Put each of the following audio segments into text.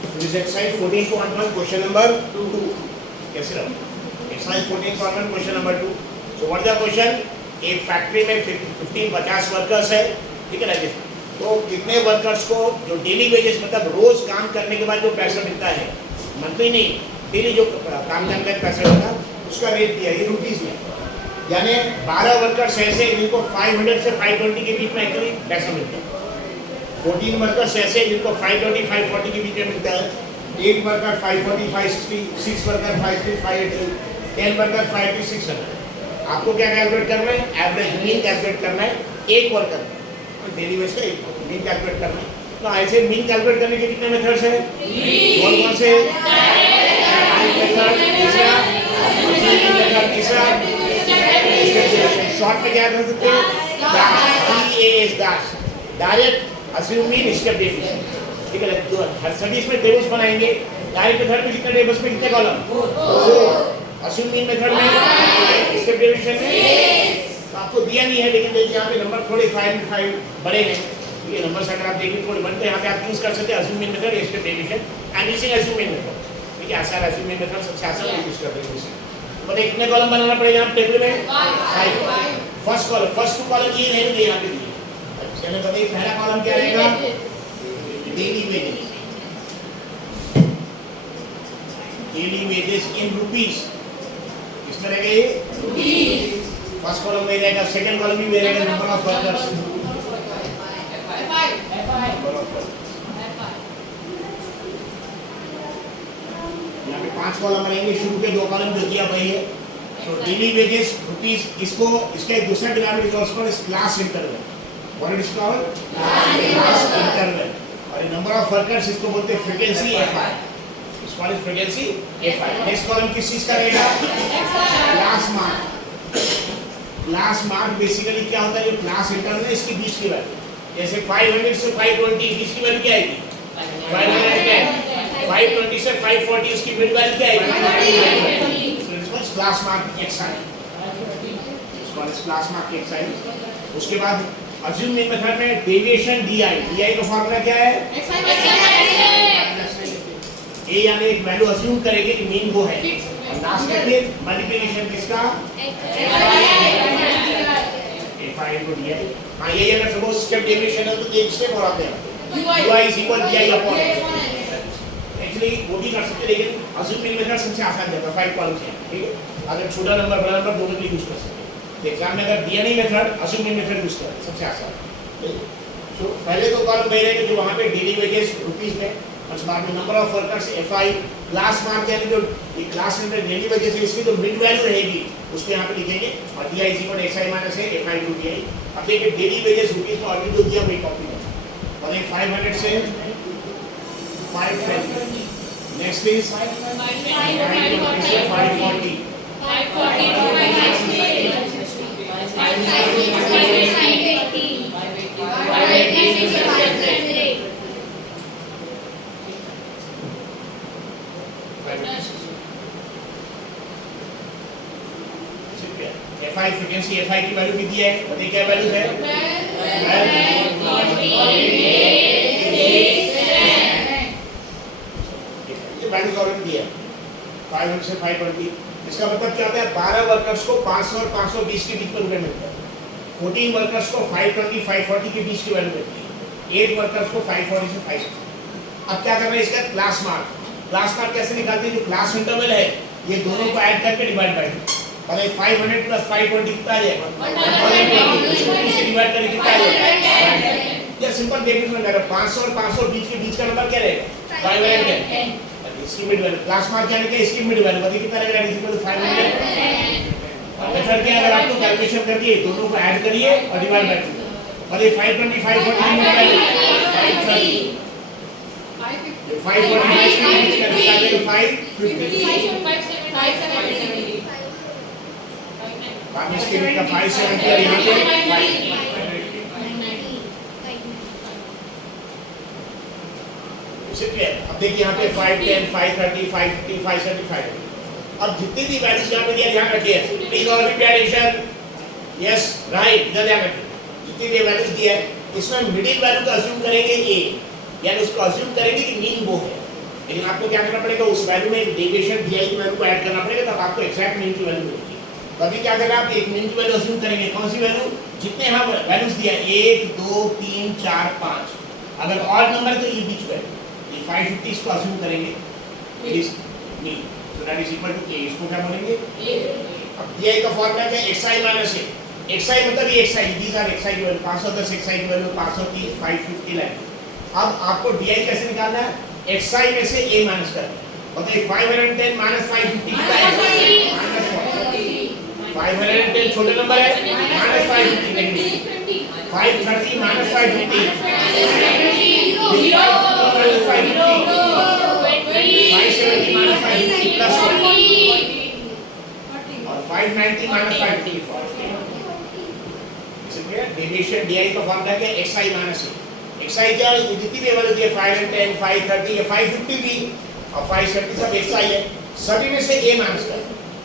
This is exercise 14.1 question number 2. कैसे रहा? Exercise 14.1 question number 2. So what is the question? एक factory में 50 workers है, ठीक है ना जी? तो कितने वर्कर्स को जो डेली वेजेस मतलब रोज काम करने के बाद जो पैसा मिलता है, मंथली नहीं, डेली जो काम करने का पैसा मिलता है उसका रेट दिया, ये रुपीज में, यानी 12 वर्कर्स ऐसे जिनको 500 से 520 के बीच में एक्चुअली पैसा मिलता है, 14 वर्कर्स ऐसे जिनको 520 540 के बीच में मिलता है, 8 वर्कर 540 560, 6 वर्कर 560 580, 10 वर्कर 580 600। आपको क्या कैलकुलेट करना है? एवरेज मीन कैलकुलेट करना है एक वर्कर डेली वेज का, एक मीन कैलकुलेट करना है। तो ऐसे मीन कैलकुलेट करने के कितने मेथड्स हैं? कौन से? तीसरा शॉर्ट में क्या कर सकते हैं? Direct assume mean step definition, ठीक है? जो हर स्टडीज में टेबल्स बनाएंगे, डायरेक्ट मेथड में कितने टेबल्स में कितने कॉलम? अस्यूम मीन मेथड में स्टेप डेफिनेशन में आपको दिया नहीं है, लेकिन देखिए यहाँ पे नंबर थोड़े 5 बड़े हैं, ये नंबर अगर आप देखिए थोड़े बनते हैं, यहाँ पे आप यूज कर सकते हैं assume mean method, step definition and using assume mean method, ठीक है? आसान अस्यूम मीन मेथड सबसे आसान यूज करते हैं इसे। तो बताइए कितने कॉलम बनाना पड़ेगा आप टेबल में? 5। फर्स्ट कॉलम, फर्स्ट 2 कॉलम ये रहेंगे यहाँ पे दिए, चलिए बताइए पहला कॉलम क्या रहेगा? Daily wages, daily wages in rupees, किसमें रहेगा ये? रुपीस। फर्स्ट कॉलम में रहेगा, सेकंड कॉलम में रहेगा नंबर ऑफ वर्कर्स, यहाँ पे 5 कॉलम रहेंगे, शुरू के 2 कॉलम जो दिया वही है। तो डेली वेजेस रुपीस, इसको इसका एक दूसरा denominator is also class interval, what it is called? Class interval. और नंबर ऑफ वर्कर्स इसको बोलते हैं फ्रीक्वेंसी एफआई, इसको called frequency FI. Next column किस चीज का रहेगा? Class mark. Class mark basically क्या होता है? जो क्लास इंटरवल है इसके बीच की वैल्यू, जैसे 500 से 520 बीच की वैल्यू क्या आएगी? 510। 520 से 540 इसकी मिड वैल्यू क्या आएगी? क्लास मार्क एक्साइज, इसको क्लास मार्क एक्साइज। उसके बाद अस्यूम मीन मेथड में डेविएशन डीआई, डीआई का फार्मूला क्या है? ए यानी एक वैल्यू अस्यूम करेंगे कि मीन वो है, और लास्ट में फिर मल्टीप्लिकेशन किसका? FI into DI. हां ये अगर सपोज स्टेप डेविएशन है तो एक स्टेप और आते हैं, ui is equal DI upon actually वो भी कर सकते हैं, लेकिन अस्यूम मीन मेथड सबसे आसान है, 5 कॉलम्स हैं, ठीक है? अगर छोटा नंबर बड़ा नंबर दोनों के लिए यूज कर सकते हैं। एग्जाम में अगर DNA method assume mean method use करें सबसे आसान है। तो पहले 2 कॉलम वही रहेंगे जो वहां पे डेली वेजेस रुपीस में, और बाद में number of workers FI, class mark यानी जो ये क्लास में डेली वेजेस है इसकी जो मिड वैल्यू रहेगी उसको यहाँ पे लिखेंगे, और DI is equal XI minus है एफआई टू डीआई। अब देखिए डेली वेजेस रुपीस में ऑलरेडी जो दिया वही कॉपी करें, और 500 से 520, नेक्स्ट इज 520 से 540, 540 to 560, 560 to 580, 580 to 500, FI frequency FI की वैल्यू कितनी है? बताइए क्या वैल्यू है? 12 ये वैल्यूज ऑलरेडी दिया 500 से 520। इसका मतलब क्या होता है? 12 वर्कर्स को 500 और 520 के बीच में रुपए मिलता है, 14 वर्कर्स को 520 540 के बीच की वैल्यू मिलती है, 8 वर्कर्स को 540 से 560। अब क्या करना है इसका? Class mark. क्लास मार्क कैसे निकालते हैं? जो क्लास इंटरवल है ये दोनों को ऐड करके डिवाइड बाय, और 500 प्लस 520 कितना आ जाएगा? 120 से डिवाइड करके कितना आ जाएगा? ये सिंपल देखने में अगर 500 और 520 के बीच का नंबर क्या रहेगा? 510। इसकी मिड वैल्यू क्लास मार्क यानी कि इसकी मिड वैल्यू बताइए कितना रहेगा? Is equal to 500। मेथड के अगर आपको कैलकुलेशन करके दोनों को ऐड करिए और डिवाइड बाय कीजिए, और ये 520 540 की मिड वैल्यू 530, 545 का बीच का निकालेंगे 550, 570, बाकी इसके बीच का 570 और यहाँ पे 5 अब देखिए यहाँ पे 510 530 550 575, अब जितनी भी वैल्यूज यहाँ पे दिया ध्यान रखिए, please all repeat addition, yes right, इधर ध्यान रखिए, जितनी भी वैल्यूज दिया है इसमें मिडिल वैल्यू का अज्यूम करेंगे ए, यानी उसको अज्यूम करेंगे कि मीन वो है, लेकिन आपको क्या करना पड़ेगा, उस वैल्यू में डेविएशन DI की वैल्यू को ऐड करना पड़ेगा, तब आपको एग्जैक्ट मीन की वैल्यू मिलेगी। तो अभी क्या करेंगे, आप एक मीन की वैल्यू अज्यूम करेंगे। कौन सी वैल्यू? जितने यहाँ वैल्यूज दिया 1 2 3 4 5, अगर ऑड नंबर तो ये बीच में ये 550 इसको अज्यूम करेंगे इस mean, so that is equal to a। इसको क्या बोलेंगे? अब DI का फॉर्मूला क्या है? xi minus a। xi मतलब ये xi, these are xi की वैल्यू 510 xi की वैल्यू 530 550 लाइन। अब आपको DI कैसे निकालना है? xi में से a माइनस करना है। मतलब 510 माइनस 550 कितना है? -40। 510 छोटे नंबर है, minus 550 negative. 530 minus 550 570 minus 550 plus 590 minus 550। इसलिए डेविएशन DI का फॉर्मूला क्या है? xi minus a। xi क्या है? जितनी भी वैल्यू दी है 510 530 या 550 भी और 570 सब xi है, सभी में से a माइनस कर।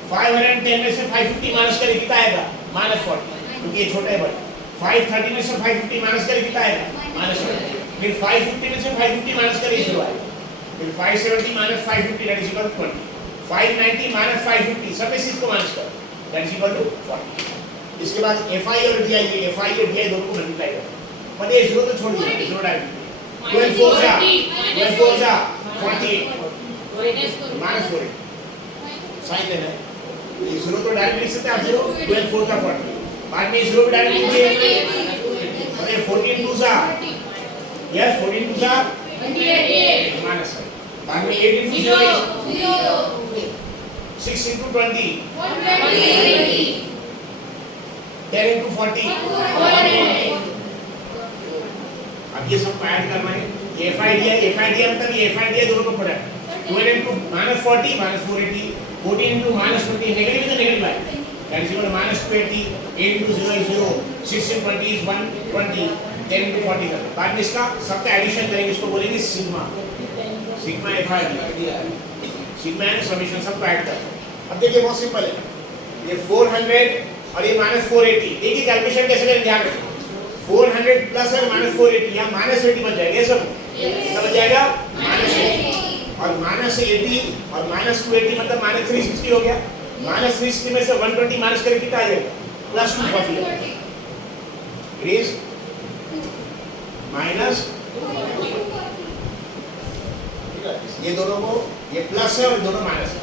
510 में से 550 माइनस करें कितना आएगा? -40, क्योंकि ये छोटा है बड़ा। 530 में से 550 माइनस करें कितना आएगा? -40। फिर 550 में से 550 माइनस करें 0 आएगा। फिर 570 minus 550 that is equal to 20। 590 minus 550 सब में से इसको माइनस कर, दैट इज इक्वल टू 40। इसके बाद FI और DI, ये FI और DI दोनों को मल्टीप्लाई करो। पर ये 0 तो छोड़ दीजिए, 0 डाल दीजिए। 12 4 जा 48 -4 साइन देना है। ये 0 तो डायरेक्ट लिख सकते हैं आप 0, 12 4 का 40, बाद में 0 भी डायरेक्ट लिखिए। और ये 14 2 जा, यस 14 2 जा माइनस है, बाद में 8 into 0 6 into 20 10 into 40। अब ये सब ऐड करना है। ये FI मतलब ये FI दोनों को प्रोडक्ट 12 into -40 -480 14 into -20 नेगेटिव है तो नेगेटिव है, that is equal to -280 8 into 0 is 0 6 into 20 is 120 10 into 40 कर। बाद में इसका सबका एडिशन करेंगे, इसको बोलेंगे sigma FI sigma and summation सबको ऐड कर। अब देखिए बहुत सिंपल है, ये 400 और ये -480, देखिए कैलकुलेशन कैसे करें, ध्यान रखिए। 400 प्लस और -480 या -80 बच जाएगा, ये सब क्या बच जाएगा? -80 और -80 और -280 मतलब -360 हो गया। -360 में से 120 माइनस करके कितना आ जाएगा? +240। इट इज माइनस, ये दोनों को ये प्लस है और दोनों माइनस है,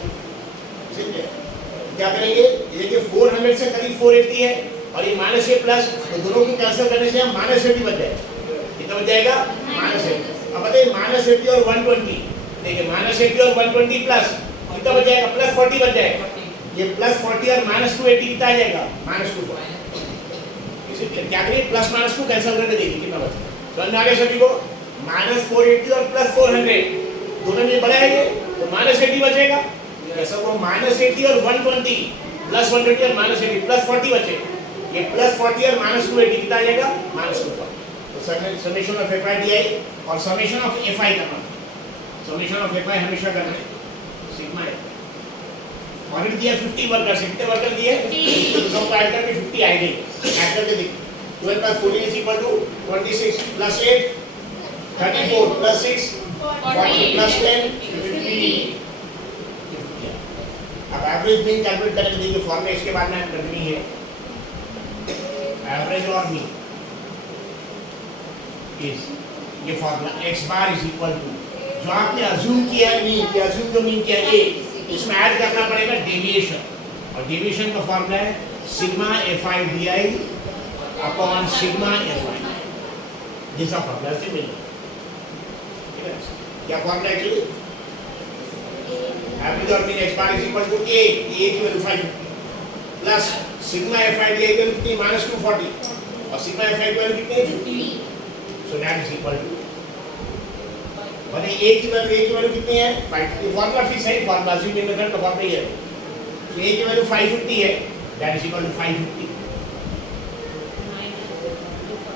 ठीक है। क्या करेंगे, ये देखिए 400 से करीब 480 है और ये माइनस है प्लस, तो दोनों को कैंसिल करने से हम -80 बच जाएगा। कितना बच जाएगा? -80। अब बताइए -80 और 120, देखिए -80 और 120 प्लस कितना बच जाएगा? +40 बच जाएगा। ये +40 और -280 कितना आ जाएगा? -240। इसे क्या करिए, प्लस माइनस को कैंसिल करके देखिए कितना बचेगा। समझ में आ गया सभी को? -480 और +400 दोनों में बड़ा है ये, तो -80 बचेगा। ऐसा वो -80 और 120 +120 और -80 +40 बचेगा। ये +40 और -280 कितना आ जाएगा? -240। तो समेशन ऑफ FI DI और समेशन ऑफ FI करना, समेशन ऑफ FI हमेशा करना है सिग्मा FI। और दिया 50 वर्कर से, कितने वर्कर दिए? तो सब ऐड करके 50 आएंगे, ऐड करके देखिए 12 + 14 is equal to 26 + 8 34 + 6 40 + 10 50। अब एवरेज मीन कैलकुलेट करके देखिए, फॉर्मूला इसके बाद में करनी है। एवरेज और मीन इज ये formula x bar is equal to जो आपने अज्यूम किया है मीन, ये अज्यूम जो मीन किया है इसमें ऐड करना पड़ेगा डेविएशन, और डेविएशन का फॉर्मूला है sigma FI DI upon sigma FI, जैसा फॉर्मूला से मिल ठीक है। क्या फॉर्मूला है एक्चुअली? एवरेज और mean x bar is equal to a की value 550 plus sigma FI DI की वैल्यू कितनी? -240 और सिग्मा FI की वैल्यू कितनी है? 50। So that is equal to माने a की वैल्यू कितनी है? 550। फॉर्मूला फिक्स है, फॉर्मूला अज्यूमिंग मेथड का फॉर्मूला ये है। तो a की वैल्यू 550 है, that is equal to 550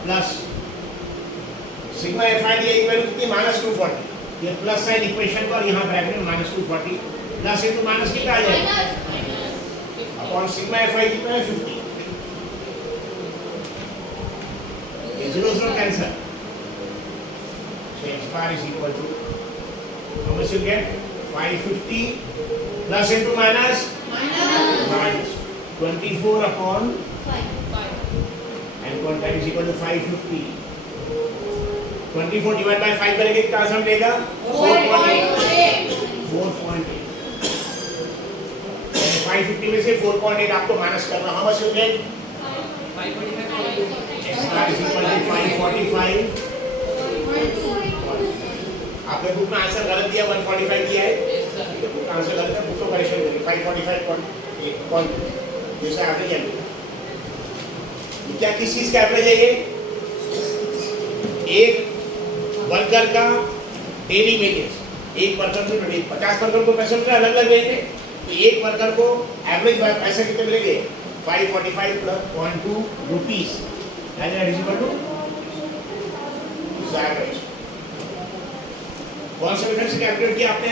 plus sigma FI DI की वैल्यू कितनी? -240। ये प्लस साइन इक्वेशन पर यहां ब्रैकेट में -240 प्लस इनटू माइनस कितना आ जाएगा? अपॉन सिग्मा FI कितना है? 50। ये 0 0 cancel, so x bar is equal to, हम इसे you get 550 plus into minus 24 upon 5 and 1 time is equal to 550. 24 divided by 5 करेंगे कितना आंसर मिलेगा 4.8. 550 में से 4.8 आपको माइनस करना. How much you get 545. x is equal to 545. आपने बुक में आंसर गलत दिया 145 दिया है. आंसर गलत है, बुक को करेक्शन करिए. 545 जैसा एवरेज है. क्या किस चीज का एवरेज है ये? एक वर्कर का डेली वेजेस. एक वर्कर को 50 वर्कर को पैसे मिलते हैं अलग अलग वेज में. तो एक वर्कर को एवरेज पैसे कितने मिलेंगे 545 plus 0.2 rupees as is equal to average. कौन से मेथड से कैलकुलेट किया आपने?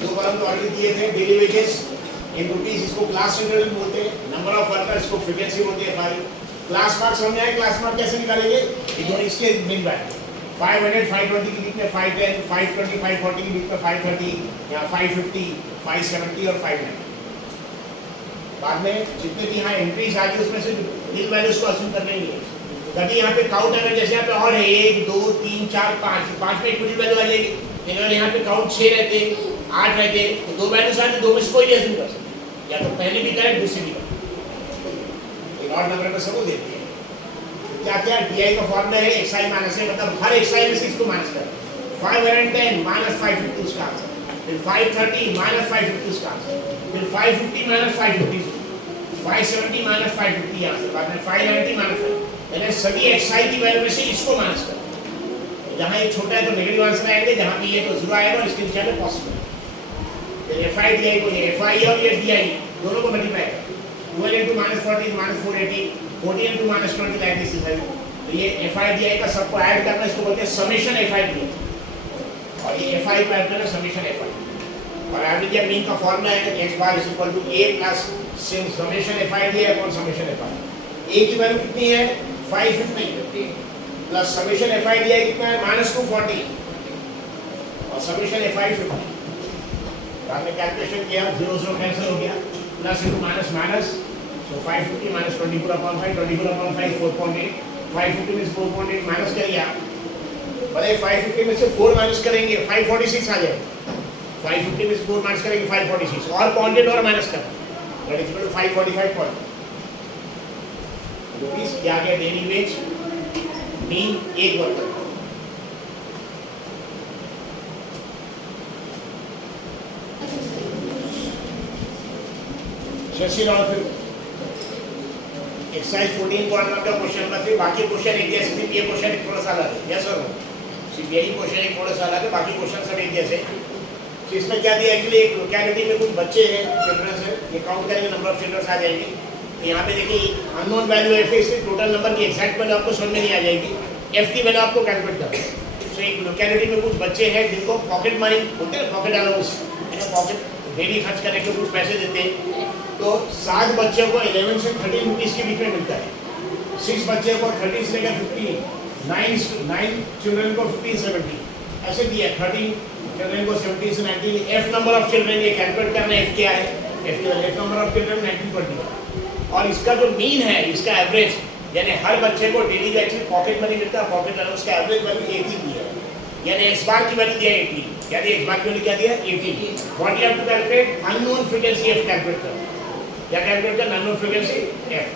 दो कॉलम तो ऑलरेडी दिए थे. डेली वेजेस इन रुपीस, इसको क्लास इंटरवल बोलते हैं. नंबर ऑफ वर्कर्स इसको फ्रीक्वेंसी बोलते हैं. 5 क्लास मार्क समझ आए? क्लास मार्क कैसे निकालेंगे? इधर इसके मिल बैठ 500 520 के बीच में 510, 520 540 के बीच में 530, या 550 570 और 590. बाद में जितने भी यहाँ एंट्रीज आ गई उसमें से इन वैल्यूज को अज्यूम करने ही. कभी यहाँ पे काउंट अगर जैसे यहाँ पे और है 1 2 3 4 5 में एक पूरी वैल्यू आ जाएगी. अगर यहाँ पे काउंट 6 रहते 8 रहते तो दो वैल्यूज आते, दो में से कोई भी अज्यूम कर सकते. या तो पहले भी करेक्ट दूसरी भी करेक्ट. एक और नंबर का सबूत देते हैं. क्या क्या DI का फॉर्मूला है xi माइनस है, मतलब हर xi में से इसको माइनस करें. 510 माइनस 550 उसका आंसर. फिर 530 माइनस 550 उसका आंसर. फिर 550 माइनस 550, 570 माइनस 550 आंसर. बाद में 590 माइनस. यानी सभी xi की वैल्यू में से इसको माइनस करें. जहाँ ये छोटा है तो नेगेटिव आंसर आएंगे, जहाँ भी ये तो जीरो आएगा और इसके नीचे में पॉसिबल. fi DI को ये fi और ये DI दोनों को मल्टीप्लाई करें. 12 into minus 40 is minus 480, 14 into minus 20 like this is है. तो ये fi DI का सबको ऐड करना, इसको बोलते हैं समेशन fi DI. और ये fi को ऐड करना समेशन fi. और एवरेज या मीन का फॉर्मूला है कि x bar is equal to a plus summation fi DI upon summation fi. a की वैल्यू कितनी है 550 प्लस समेशन fi DI कितना है -240 और समेशन fi 50. आपने कैलकुलेशन किया 0 0 कैंसिल हो गया. Plus into minus minus. So 550 minus 24 upon 5, 24 upon 5 4.8. 550 में 4.8 माइनस करिए आप. भले 550 में से 4 माइनस करेंगे 546 आ जाएगा. 550 में से 4 माइनस करेंगे 546 और 0.8 और माइनस करें. That is equal to 545 rupees. क्या गया डेली वेज मीन एक वर्कर. शशि और फिर एक्सरसाइज 14 को आना का क्वेश्चन नंबर 3. बाकी क्वेश्चन एक जैसे थे. ये क्वेश्चन थोड़ा सा अलग है. यस और नो. सिर्फ यही क्वेश्चन एक थोड़ा सा अलग है, बाकी क्वेश्चन सब एक जैसे. तो इसमें क्या दिया एक्चुअली एक लोकेलिटी में कुछ बच्चे हैं चिल्ड्रंस है. ये काउंट करेंगे नंबर ऑफ चिल्ड्रंस आ जाएंगे. तो यहाँ पे देखिए अननोन वैल्यू एफ है. इसके टोटल नंबर की एग्जैक्ट वैल्यू आपको समझ में नहीं आ जाएगी. एफ की वैल्यू आपको कैलकुलेट करना है. तो एक लोकेलिटी में कुछ बच्चे हैं जिनको पॉकेट मनी बोलते हैं, पॉकेट अलाउंस, पॉकेट डेली खर्च करने के कुछ पैसे देते हैं. तो 7 बच्चों को 11 से 13 रुपीस के बीच में मिलता है. 6 बच्चे को 30 से लेकर 15, 9 चिल्ड्रन को 15 17 ऐसे दिया. 13 चिल्ड्रन को 17 से 19. एफ नंबर ऑफ चिल्ड्रन ये कैलकुलेट करना है. एफ क्या है? F number of children 19 20. और इसका जो मीन है, इसका एवरेज, यानी हर बच्चे को डेली का एक्चुअली पॉकेट मनी मिलता है. पॉकेट अलाउंस का एवरेज वैल्यू 80 दिया है. यानी एक्स बार की वैल्यू दिया 80. यानी एक्स बार की वैल्यू क्या दिया 80. What you have to calculate unknown frequency F calculate करना. क्या कैलकुलेट करना अननोन फ्रीक्वेंसी एफ.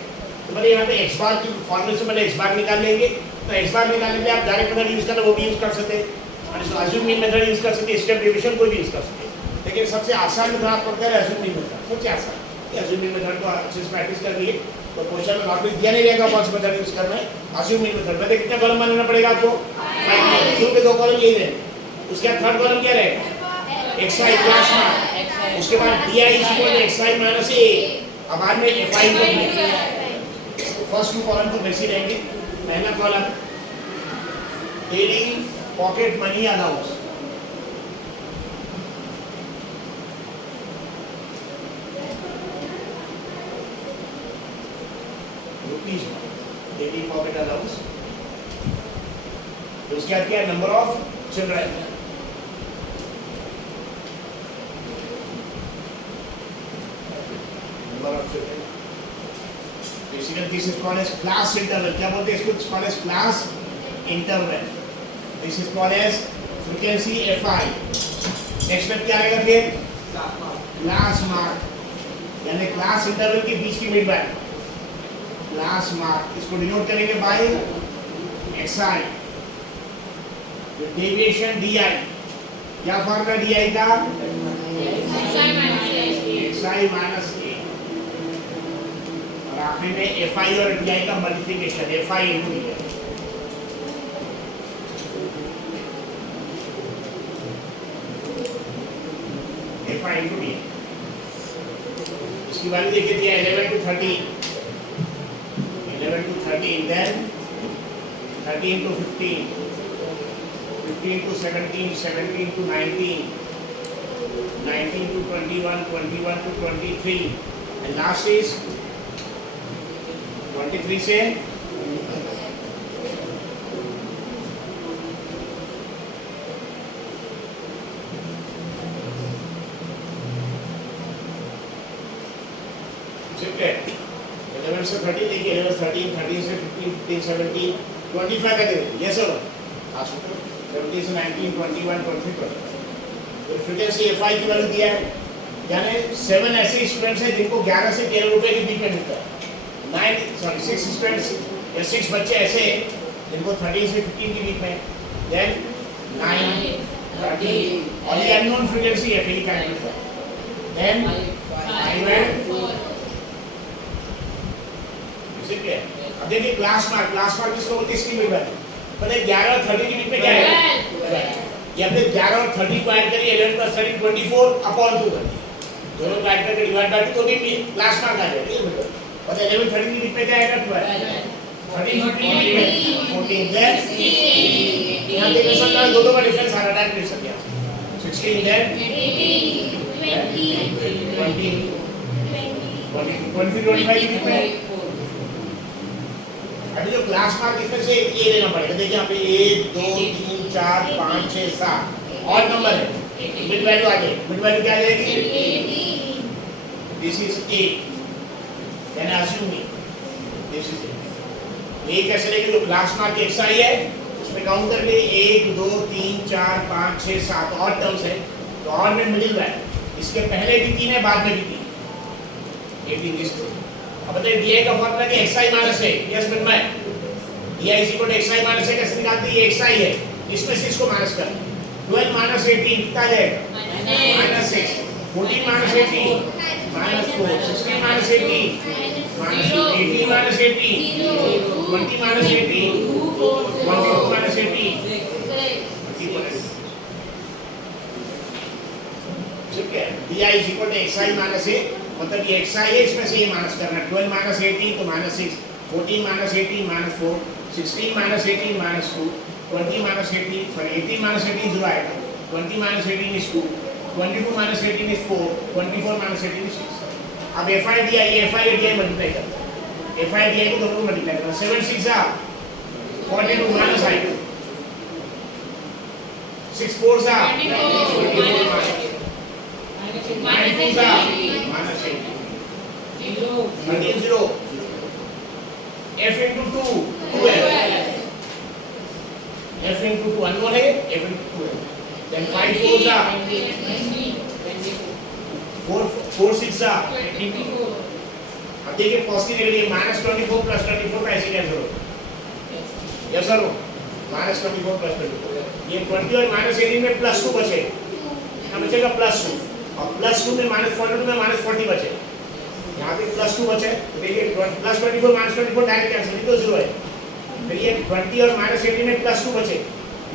तो मतलब यहाँ पे एक्स बार की फॉर्मूले से पहले एक्स बार निकाल लेंगे. तो एक्स बार निकालने के लिए आप डायरेक्ट मेथड यूज करना वो भी यूज कर सकते हैं, और इसको अज्यूम मीन मेथड यूज कर सकते हैं, स्टेप डिवीजन कोई भी यूज कर सकते हैं. लेकिन सबसे आसान मेथड आप पढ़ते हैं अज्यूम मीन मेथड. सबसे आसान अज्यूम मीन मेथड को अच्छे से प्रैक्टिस कर लिए तो क्वेश्चन में नॉर्मली दिया नहीं रहेगा कौन सा मेथड यूज करना है. अज्यूम मीन मेथड में कितना कॉलम बनाना पड़ेगा आपको 5. क्योंकि 2 कॉलम यही रहेंगे. उसके बाद थर्ड कॉलम क्या रहेगा xi क्लास मार्क. उसके बाद di xi माइनस a. अब बाद में fi को दिया. फर्स्ट 2 कॉलम तो वैसे रहेंगे. पहला column daily pocket money allowance. Rupees daily pocket allowance. तो उसके बाद क्या है नंबर ऑफ चल रहा है। Basically, this is called as class interval. क्या बोलते हैं इसको? It's called as class interval. This is called as frequency Fi. Next step क्या रहेगा फिर? Class mark. यानी class interval के बीच की mid value. Class mark. इसको denote करेंगे by xi. Deviation di. क्या फॉर्मूला di का? xi minus a. और आखिरी में fi और di का multiplication fi into di. fi into di. इसकी वैल्यू देखिए दिया 11 to 13. 11 to 13, then 13 to 15. 15 to 17, 17 to 19, 19 to 21, 21 to 23, and last is 23 से सिंपल 11 से 13 देखिए 11 13 13 से 15 15 17 25 का देखिए यस सर 17 से 19 21 23 तो फ्रीक्वेंसी fi की वैल्यू दिया है यानी 7 ऐसे स्टूडेंट्स हैं जिनको 11 से 13 रुपए के बीच में मिलता है 6 स्टूडेंट्स या 6 बच्चे ऐसे हैं जिनको 13 से 15 के बीच में देन 9 13 और ये अननोन फ्रीक्वेंसी है फिर कैलकुलेट देन 5 एंड 4 ठीक है। अब देखिए क्लास मार्क किसको बोलते हैं? इसकी मिड वैल्यू पता है 11 और 30 के बीच में क्या है? ये हमने 11 और 30 को ऐड करिए 11 प्लस 30 24 अपॉन 2 कर दिया दोनों को ऐड करके डिवाइड बाय 2 तो भी क्लास मार्क आ जाएगा ये बेटा पता है 11 30 के बीच में क्या आएगा 12 13 14 देन 16 यहां देखो सब दो का डिफरेंस आ रहा है डायरेक्ट सब यहां 16 देन 20 25 के बीच में अभी जो क्लास मार्क इसमें से ए लेना पड़ेगा देखिए यहाँ पे 1 2 3 4 5 6 7 और नंबर है मिड वैल्यू आ जाएगी मिड वैल्यू क्या आ जाएगी this is 8 then assuming this is 8 ये कैसे लेंगे जो क्लास मार्क xi है उसमें काउंट कर ले 1 2 3 4 5 6 7 और टर्म्स है तो और में मिडिल वैल्यू इसके पहले भी 3 है बाद में भी 3 18 दिस अब बताइए di का फॉर्मूला कि xi माइनस है यस मिड में di xi माइनस है कैसे निकालते हैं ये xi है इसमें से इसको माइनस कर 12 माइनस 18 कितना जाएगा minus 6 14 minus 18 minus 4 16 minus 18 minus 18 minus 18 20 minus 18 22 minus 18 ठीक है di xi माइनस है मतलब ये xi है इसमें से ये माइनस करना 12 माइनस 18 तो minus 6 14 minus 18 minus 4 16 minus 18 minus 2 20 minus 18 sorry 18 minus 18 0 आएगा 20 minus 18 is 2 22 minus 18 is 4 24 minus 18 is 6 अब fi दिया ये fi di मल्टीप्लाई करता है fi di को दोनों को मल्टीप्लाई करना 7 6 are 42 minus i 6 4 are 24 minus 9 2 are minus 8 13 0 f into 2 2f f into 2 unknown है f into 2f then 5 4s are 4 6 are 24 अब देखिए पॉजिटिव नेगेटिव -24 प्लस 24 का ऐसे कैंसिल होगा यस सर -24 प्लस 24 ये 20 और -18 में +2 बचे क्या बचेगा +2 और +2 में -42 में -40 बचे यहाँ पे +2 बचे तो देखिए +24 -24 डायरेक्ट कैंसिल तो 0 है फिर ये 20 और -18 में +2 बचे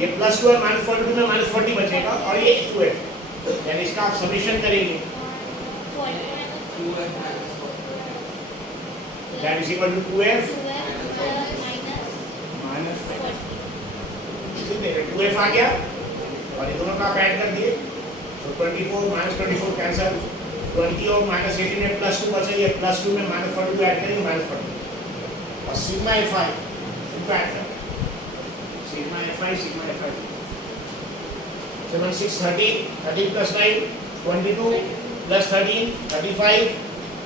ये +2 और -42 में -40 बचेगा और ये 2f यानी इसका आप समेशन करेंगे that is equal to 2f minus 5 ठीक है 2f आ गया और ये दोनों का आप ऐड कर दिए तो 24 -24 कैंसिल 20 और -18 में +2 बचा ये +2 में -42 ऐड करेंगे -40 और सिग्मा fi इनको ऐड करें sigma fi 7 6 13, 13 plus 9 22 plus 13 35,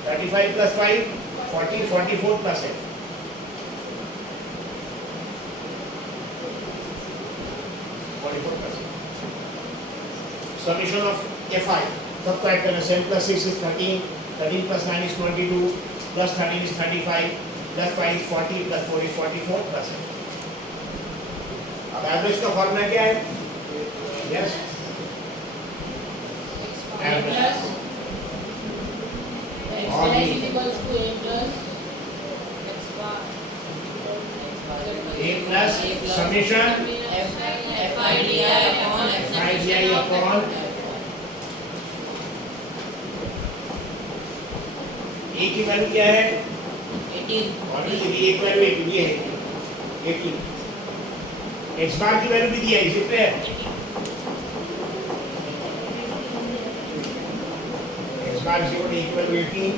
35 plus 5 40, 44 plus F. 44 plus F. Summation of Fi. सबको ऐड करना 7 plus 6 is 13, 13 plus 9 is 22 plus 13 is 35 plus 5 is 40 plus 4 is 44 plus F. अब एवरेज का फॉर्मूला क्या है? Yes plus x is equals to a plus x bar a plus summation fi di upon fi di upon a की value क्या है? 18 और ये एक वैल्यू 18 ये है 18 x बार की वैल्यू भी दी है इसी पे x bar is equal to 18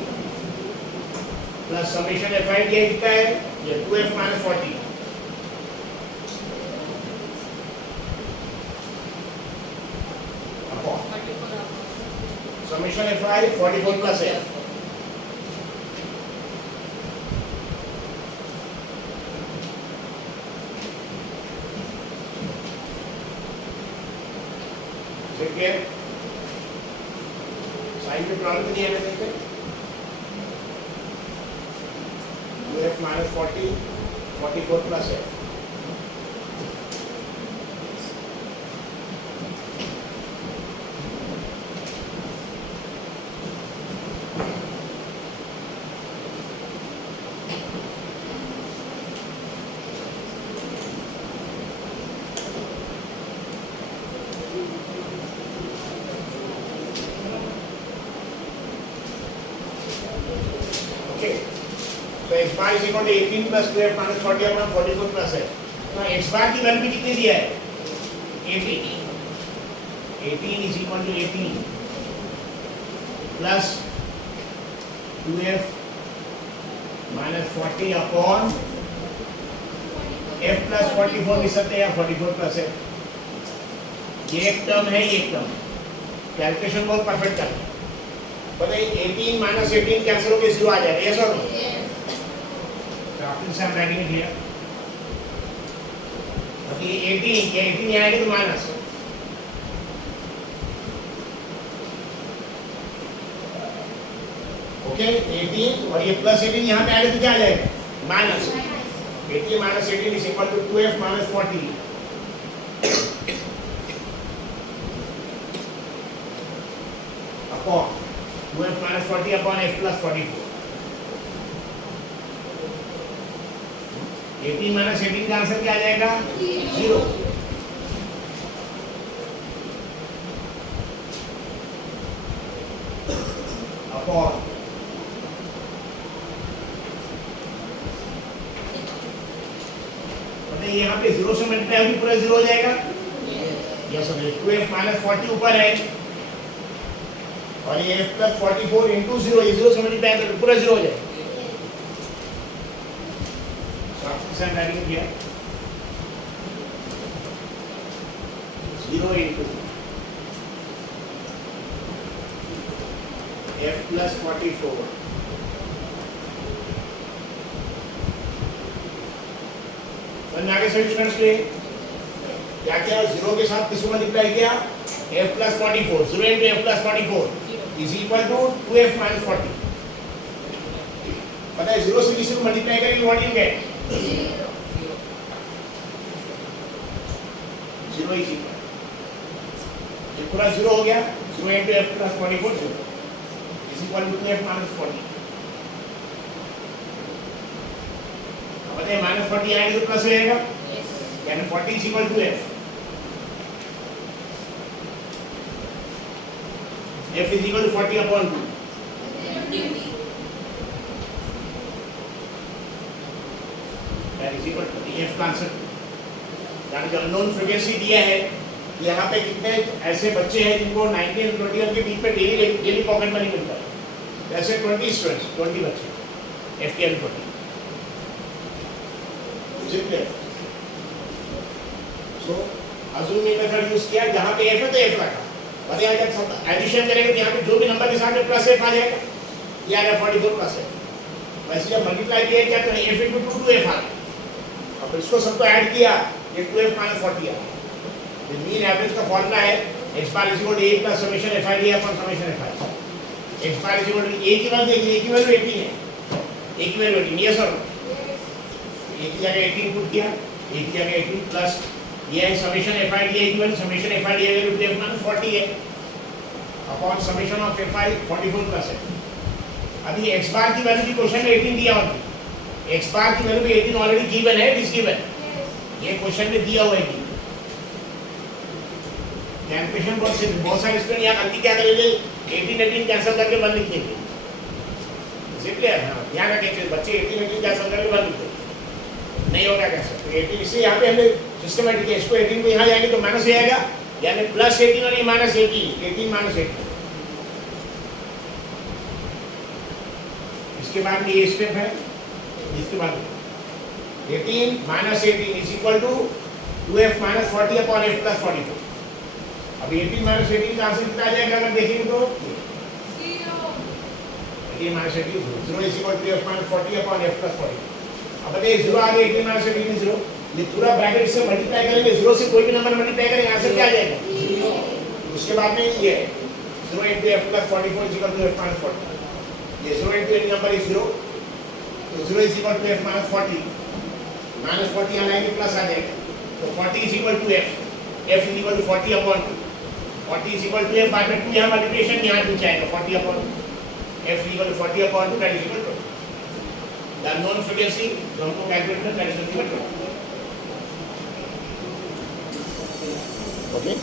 plus summation fi दिया कितना है? ये 2f - 40 upon summation fi 44 plus f ठीक है साइन पे प्रॉब्लम नहीं है ना देखते 2f - 40 44 प्लस f तो x bar is equal to 18 plus 2f minus 40 upon 44 plus f. तो x bar की वैल्यू कितनी दिया है? 18. 18 is equal to 18 plus 2f minus 40 upon f plus 44 लिख सकते हैं या 44 plus f. ये एक टर्म है ये एक टर्म. कैलकुलेशन बहुत परफेक्ट करना. बताइए 18 minus 18 कैंसिल होकर 0 आ जाएगा. यस और no? After I'm writing it here. Okay, 18 18 आएगा तो माइनस. ओके 18 और ये प्लस 18 यहाँ पे आएगा तो क्या आ जाएगा? Minus. 18 minus 18 is equal to 2f minus 40. Upon 2f minus 40 upon f plus 44. 18 minus 18 का आंसर क्या आ जाएगा? 0. अपॉन मतलब यहाँ पे 0 से मल्टीप्लाई होगी पूरा 0 हो जाएगा. यस सर 2f minus 40 ऊपर है और ये f plus 44 into 0 ये 0 से मल्टीप्लाई करके पूरा 0 हो जाएगा. I'm writing it here 0 into f plus 44 समझ आगे सभी स्टूडेंट्स के क्या क्या 0 के साथ किसको मल्टीप्लाई किया f plus 44 0 into f plus 44 is equal to 2f minus 40 पता है 0 से किसी को मल्टीप्लाई करेंगे what you get 0 is equal ये पूरा 0 हो गया 0 into f plus 44 0 is equal to 2f minus 40 अब बताइए minus 40 आएगा तो प्लस हो जाएगा यानी 40 is equal to f f is equal to 40 upon 2 that is equal to f का आंसर यानी जो अननोन फ्रीक्वेंसी दिया है यहाँ पे कितने ऐसे बच्चे हैं जिनको 19 और 21 के बीच में डेली पॉकेट मनी मिलता है ऐसे 20 स्टूडेंट्स 20 बच्चे FTL 20 simple so assuming method use किया, जहाँ पे एफ है तो एफ रखा, बस यहाँ जब एडिशन करेंगे तो यहाँ पे जो भी नंबर के साथ में प्लस एफ आ जाएगा, ये आ गया 44 प्लस एफ। वैसे जब मल्टीप्लाई किया क्या तो एफ इंटू 2 2 एफ आ गया। अब इसको सबको ऐड किया, ये 2f माइनस 40 आ गया। ये मीन एवरेज का फॉर्मूला है x bar is equal to a plus summation fid upon summation fi। x bar is equal to a की वैल्यू देखिए, a की वैल्यू 18 है, a की वैल्यू 18 यस और नो। a की जगह 18 पुट किया, a की जगह 18 प्लस ये है समेशन fid की वैल्यू, समेशन fid की वैल्यू 2f माइनस 40 है upon summation of fi 44 plus है। अभी x बार की वैल्यू भी क्वेश्चन में 18 दिया हुआ है, x बार की वैल्यू भी 18 ऑलरेडी गिवन है, डिस गिवन, ये क्वेश्चन में दिया हुआ है। कैलकुलेशन बहुत सारे स्टूडेंट यहाँ गलती क्या करेंगे, 18 कैंसिल करके 1 लिख देंगे, क्लियर है? यहाँ रखेंगे बच्चे 18 कैंसिल करके 1 लिख देंगे, नहीं होगा कैंसिल। तो 18 इससे यहाँ पे हमने सिस्टमेटिक है, इसको 18 को यहाँ जाएंगे तो माइनस हो जाएगा, यानी प्लस 18 और ये माइनस 18 माइनस 18। इसके बाद ये स्टेप है, इसके बाद 18 minus 18 is equal to 2f minus 40 upon f plus 44। अब 18 माइनस 18 का आंसर कितना आ जाएगा अगर देखेंगे तो 18 minus 18 0 is equal to f minus 40 upon f plus 40। अब बताइए 0 आ गया, 18 माइनस 18 0, ये पूरा ब्रैकेट से मल्टीप्लाई करेंगे, 0 से कोई भी नंबर मल्टीप्लाई करेंगे आंसर क्या आ जाएगा 0। उसके बाद में ये 0 into f plus 44 is equal to f minus 40, ये 0 into any number is 0, तो 0 is equal to f minus 40, minus 40 यहाँ लाएंगे प्लस आ जाएगा, तो 40 is equal to f, f is equal to 40 upon 2, 40 is equal to f बाद में 2 यहाँ multiplication यहाँ नीचे आएगा 40 upon 2, f is equal to 40 upon 2 that is equal to the unknown frequency जो हमको कैलकुलेट करना है that is equal to, okay।